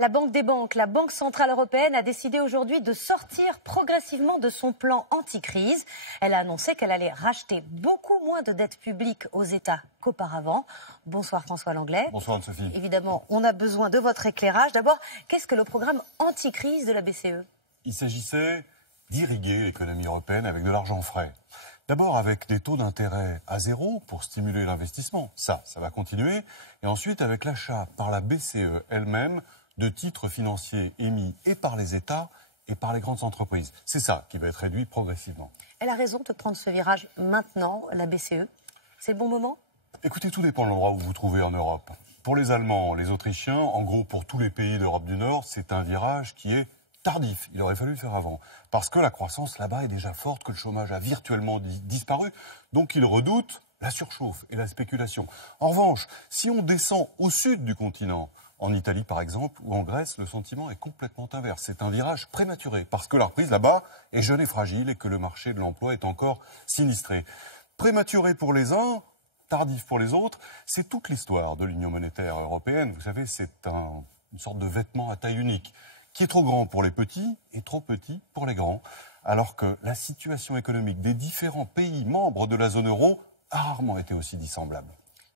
La Banque des banques, la Banque centrale européenne, a décidé aujourd'hui de sortir progressivement de son plan anti-crise. Elle a annoncé qu'elle allait racheter beaucoup moins de dettes publiques aux États qu'auparavant. Bonsoir François Langlais. Bonsoir Anne-Sophie. Évidemment, on a besoin de votre éclairage. D'abord, qu'est-ce que le programme anti-crise de la BCE? Il s'agissait d'irriguer l'économie européenne avec de l'argent frais. D'abord avec des taux d'intérêt à zéro pour stimuler l'investissement. Ça va continuer. Et ensuite avec l'achat par la BCE elle-même de titres financiers émis et par les États et par les grandes entreprises. C'est ça qui va être réduit progressivement. Elle a raison de prendre ce virage maintenant, la BCE. C'est le bon moment? Écoutez, tout dépend de l'endroit où vous vous trouvez en Europe. Pour les Allemands, les Autrichiens, en gros pour tous les pays d'Europe du Nord, c'est un virage qui est tardif. Il aurait fallu le faire avant. Parce que la croissance là-bas est déjà forte, que le chômage a virtuellement disparu. Donc ils redoutent la surchauffe et la spéculation. En revanche, si on descend au sud du continent, en Italie par exemple, ou en Grèce, le sentiment est complètement inverse. C'est un virage prématuré, parce que la reprise là-bas est jeune et fragile et que le marché de l'emploi est encore sinistré. Prématuré pour les uns, tardif pour les autres, c'est toute l'histoire de l'Union monétaire européenne. Vous savez, c'est une sorte de vêtement à taille unique, qui est trop grand pour les petits et trop petit pour les grands, alors que la situation économique des différents pays membres de la zone euro a rarement été aussi dissemblable.